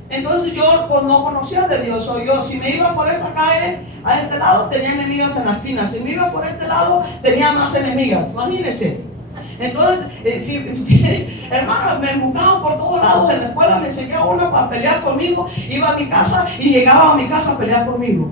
Entonces yo no conocía de Dios. Si me iba por esta calle, a este lado tenía enemigas en la esquina. Si me iba por este lado, tenía más enemigas. Imagínense. Entonces, hermano, me buscaban por todos lados. En la escuela me enseñaba uno para pelear conmigo. Iba a mi casa y llegaba a mi casa a pelear conmigo.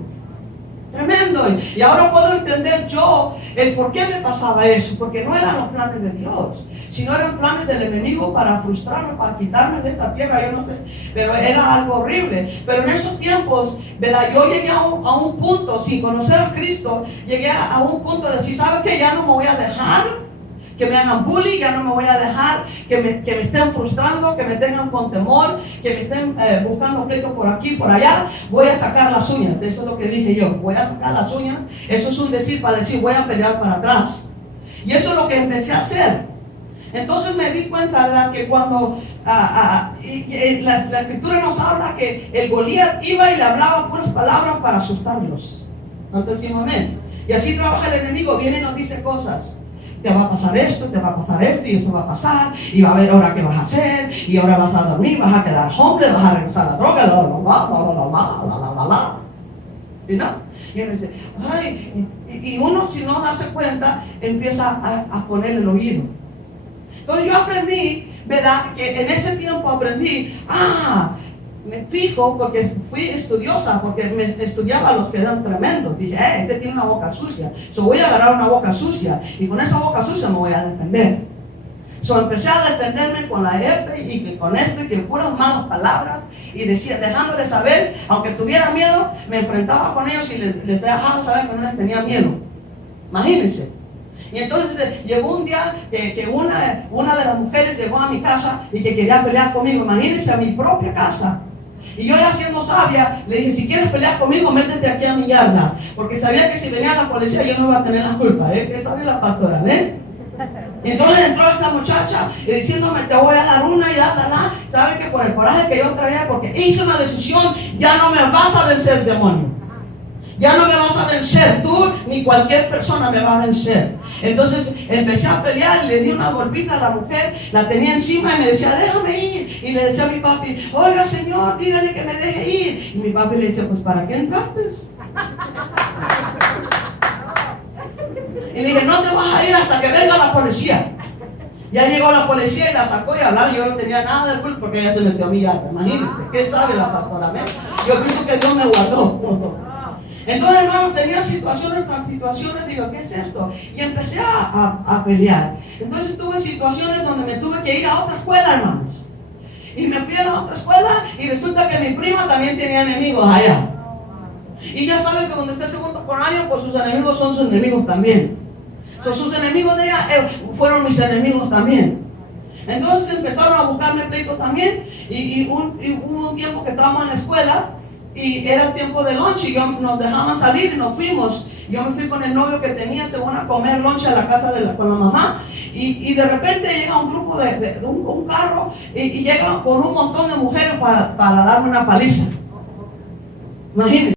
Tremendo. Y ahora puedo entender yo el por qué me pasaba eso. Porque no eran los planes de Dios, sino eran planes del enemigo para frustrarme, para quitarme de esta tierra. Yo no sé, pero era algo horrible. Pero en esos tiempos, ¿verdad? Yo llegué a un punto, sin conocer a Cristo, llegué a un punto de decir, ¿sabes qué? Ya no me voy a dejar que me hagan bullying, ya no me voy a dejar que me estén frustrando, que me tengan con temor, que me estén buscando pleitos por aquí, por allá. Voy a sacar las uñas. Eso es lo que dije yo, voy a sacar las uñas. Eso es un decir para decir, voy a pelear para atrás. Y eso es lo que empecé a hacer. Entonces me di cuenta, ¿verdad? Que cuando la escritura nos habla que el Goliat iba y le hablaba puras palabras para asustarlos. ¿No te decimos amén? Y así trabaja el enemigo, viene y nos dice cosas. Te va a pasar esto, te va a pasar esto, y esto va a pasar, y va a haber ahora qué vas a hacer, y ahora vas a dormir, vas a quedar hombre, vas a regresar a la droga, ¿y no? Y uno dice, ay, y uno si no darse cuenta, empieza a poner el oído. Entonces yo aprendí, ¿verdad? Que en ese tiempo aprendí, me fijo, porque fui estudiosa, porque me estudiaba los que eran tremendos. Dije, este tiene una boca sucia. Voy a agarrar una boca sucia, y con esa boca sucia me voy a defender. Empecé a defenderme con la F y que con esto y que puras malas palabras, y decía, dejándoles saber, aunque tuviera miedo, me enfrentaba con ellos y les dejaba saber que no les tenía miedo. Imagínense. Y entonces llegó un día que una de las mujeres llegó a mi casa y que quería pelear conmigo. Imagínense, a mi propia casa. Y yo, ya siendo sabia, le dije, si quieres pelear conmigo, métete aquí a mi yarda, porque sabía que si venía la policía yo no iba a tener la culpa, que sabe la pastora, ¿ven? Y entonces entró esta muchacha y diciéndome, te voy a dar una y dala. Sabe que por el coraje que yo traía, porque hice una decisión, ya no me vas a vencer, demonio. Ya no me vas a vencer, tú ni cualquier persona me va a vencer. Entonces empecé a pelear y le di una golpiza a la mujer, la tenía encima y me decía, déjame ir. Y le decía a mi papi, oiga señor, dígale que me deje ir. Y mi papi le decía, pues ¿para qué entraste? Y le dije, no te vas a ir hasta que venga la policía. Ya llegó la policía y la sacó y hablar. Yo no tenía nada de culpa porque ella se metió a mi yarda. Imagínense, ¿qué sabe la pastora? Yo pienso que Dios me guardó. Entonces, hermanos, tenía situaciones tras situaciones. Digo, ¿qué es esto? Y empecé a pelear. Entonces tuve situaciones donde me tuve que ir a otra escuela, hermanos. Y me fui a la otra escuela y resulta que mi prima también tenía enemigos allá. Y ya saben que donde usted se junta con alguien, pues sus enemigos son sus enemigos también. Sus enemigos de ella fueron mis enemigos también. Entonces empezaron a buscarme pleitos también. Y hubo un tiempo que estábamos en la escuela y era el tiempo de lunch y nos dejaban salir y nos fuimos. Yo me fui con el novio que tenía, según a comer lunch a la casa con la mamá. Y de repente llega un grupo un carro y llega con un montón de mujeres para darme una paliza. Imagínense.